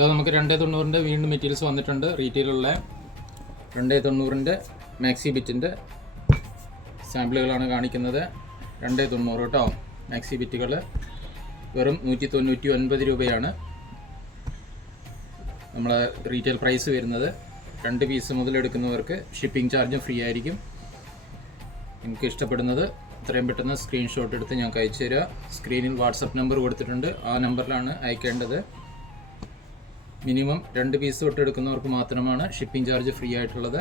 ഇത് നമുക്ക് 290 വീണ്ടും മെറ്റീരിയൽസ് വന്നിട്ടുണ്ട്. റീറ്റെയിലുള്ള 290 മാക്സി ബിറ്റിൻ്റെ സാമ്പിളുകളാണ് കാണിക്കുന്നത്. 290 കേട്ടോ. മാക്സി ബിറ്റുകൾ വെറും 199 രൂപയാണ് നമ്മളെ റീറ്റെയിൽ പ്രൈസ് വരുന്നത്. 2 പീസ് മുതൽ എടുക്കുന്നവർക്ക് ഷിപ്പിംഗ് ചാർജും ഫ്രീ ആയിരിക്കും. നിങ്ങൾക്ക് ഇഷ്ടപ്പെടുന്നത് എത്രയും പെട്ടെന്ന് സ്ക്രീൻഷോട്ട് എടുത്ത് ഞങ്ങൾക്ക് അയച്ചു തരിക. സ്ക്രീനിൽ വാട്സപ്പ് നമ്പർ കൊടുത്തിട്ടുണ്ട്, ആ നമ്പറിലാണ് അയക്കേണ്ടത്. മിനിമം 2 പീസ് തൊട്ട് എടുക്കുന്നവർക്ക് മാത്രമാണ് ഷിപ്പിംഗ് ചാർജ് ഫ്രീ ആയിട്ടുള്ളത്.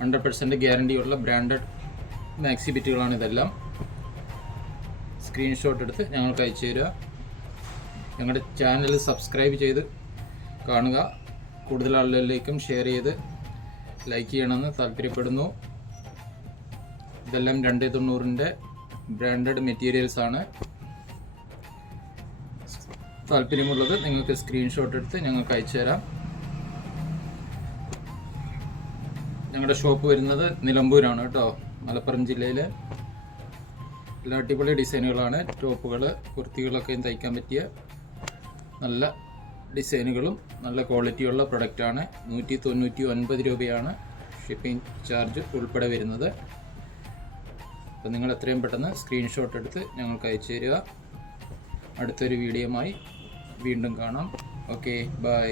100% ഗ്യാരണ്ടിയുള്ള ബ്രാൻഡഡ് മാക്സി ബിറ്റുകളാണ് ഇതെല്ലാം. സ്ക്രീൻഷോട്ട് എടുത്ത് ഞങ്ങൾക്ക് അയച്ചു തരിക. ഞങ്ങളുടെ ചാനൽ സബ്സ്ക്രൈബ് ചെയ്ത് കാണുക. കൂടുതൽ ആളുകളിലേക്കും ഷെയർ ചെയ്ത് ലൈക്ക് ചെയ്യണമെന്ന് താല്പര്യപ്പെടുന്നു. ഇതെല്ലാം 290 ബ്രാൻഡഡ് മെറ്റീരിയൽസാണ്. താല്പര്യമുള്ളത് നിങ്ങൾക്ക് സ്ക്രീൻഷോട്ട് എടുത്ത് ഞങ്ങൾക്ക് അയച്ചു തരാം. ഞങ്ങളുടെ ഷോപ്പ് വരുന്നത് നിലമ്പൂരാണ് കേട്ടോ, മലപ്പുറം ജില്ലയിലെ. എല്ലാ അടിപൊളി ഡിസൈനുകളാണ്. ടോപ്പുകൾ, കുർത്തികളൊക്കെ തയ്ക്കാൻ പറ്റിയ നല്ല ഡിസൈനുകളും നല്ല ക്വാളിറ്റിയുള്ള പ്രൊഡക്റ്റാണ്. 199 രൂപയാണ് ഷിപ്പിംഗ് ചാർജ് ഉൾപ്പെടെ വരുന്നത്. അപ്പോൾ നിങ്ങൾ എത്രയും പെട്ടെന്ന് സ്ക്രീൻഷോട്ട് എടുത്ത് ഞങ്ങൾക്ക് അയച്ചു തരിക. അടുത്തൊരു വീഡിയോയുമായി വീണ്ടും കാണാം. Okay, by.